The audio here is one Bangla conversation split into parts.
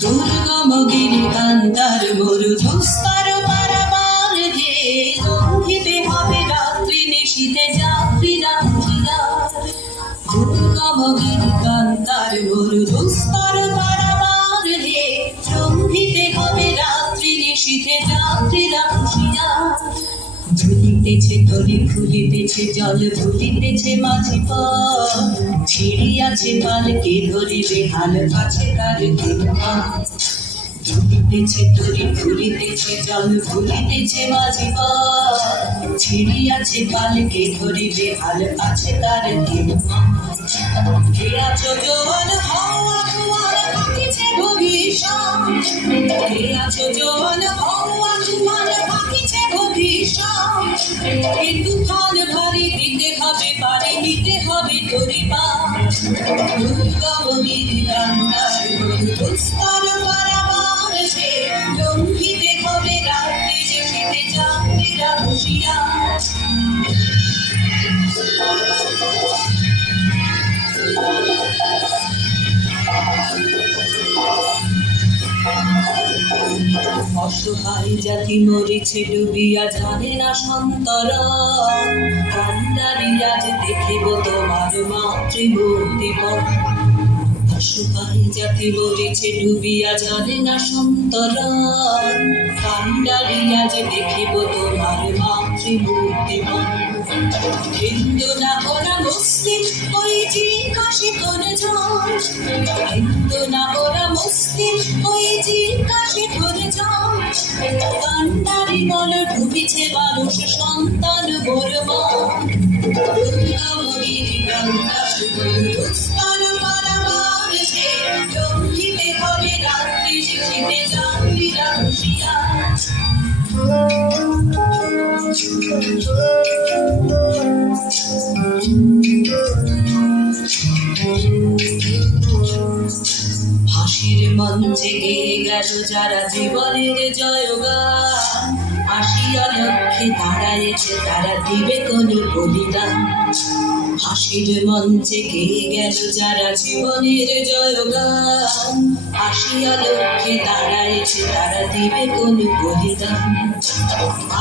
দুর্গম গিরিকান্তার মরু ধুস্তর পারাবার ঘে লঙ্ঘিতে হবে রাত্রি নিশীথে যাত্রীরা হুঁশিয়ার। দুর্গম গিরিকান্তার মরু ধুস্তর পারাবার ঘে লঙ্ঘিতে হবে রাত্রি নিশীথে যাত্রীরা হুঁশিয়ার। ঝুলিতেছে তরি ফুলিতেছে জল ফুলিতেছে মাঝি পথ ছিড়িয়াছে পালকে ধরিবে হাল কাছে কার ঝুলিতেছে তরি ফুলিতেছে জল ফুলিতেছে মাঝি পথ ছিড়িয়াছে পালকে ধরিবে হাল কাছে কার হে আছো জোয়ান হও আকুয়ার পাকিছে ভবিষ্যৎ। হে আছো জোয়ান হও আকুয়ার পাকিছে ভবিষ্যৎ। এই তুফান ভারী দিতে হবে পারে নিতে হবে তরিবা। দুর্গম গিরিকান্তার মরু ধুস্তর পারাবার ঘে লঙ্ঘিতে হবে রাত্রি নিশীথে যাত্রীরা হুঁশিয়ার। অসহায় জাতি মরিছে ডুবিয়া জানে না সন্তরণ। কান্ডারি আজ দেখিব তোমার মাতৃমূর্তিপদ। অসহায় জাতি মরিছে ডুবিয়া জানে না সন্তরণ। কান্ডারি আজ দেখিব তোমার মাতৃমূর্তিপদ। হিন্দু না ওরা মুসলিম ওই জিজ্ঞাসে করে ঝড়। হিন্দু না ওরা মুসলিম ওই জিজ্ঞাসে করে ঝড়। কান্ডারি বল ডুবিছে মানুষ সন্তান বরবাদ। দুর্গম গিরিকান্তার মরু ধুস্তর পারাবার ঘে লঙ্ঘিতে হবে রাত্রি নিশীথে যাত্রীরা হুঁশিয়ার। হাসির মঞ্চে গেয়ে গেল যারা জীবনের জয়গান। আসিয়া লক্ষ্যে দাঁড়ায়েছে তারা দিবে কোন বলিদান। হাসির মঞ্চে গেয়ে গেল যারা জীবনের জয়গান। আসিয়া লক্ষ্যে দাঁড়ায়েছে তারা দিবে কোন বলিদান।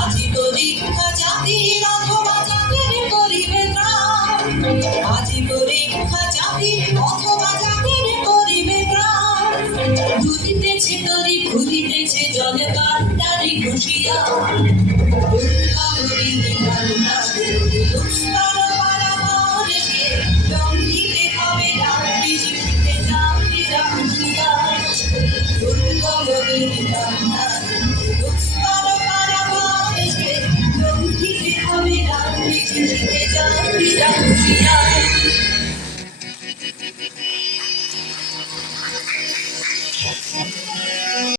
আজি পরীক্ষা জাতির অথবা জাতির করিবে ত্রাণ। আজি পরীক্ষা জাতির অথবা জাতির করিবে ত্রাণ। দুলিতেছে তরি ফুলিতেছে জলে কান্ডারি হুঁশিয়ার। দুর্গম গিরিকান্তার মরু ধুস্তর পারাবার ঘে লঙ্ঘিতে হবে রাত্রি নিশীথে যাত্রীরা হুঁশিয়ার। দুর্গম গিরিকান্তার মরু ধুস্তর পারাবার ঘে লঙ্ঘিতে হবে রাত্রি নিশীথে যাত্রীরা হুঁশিয়ার।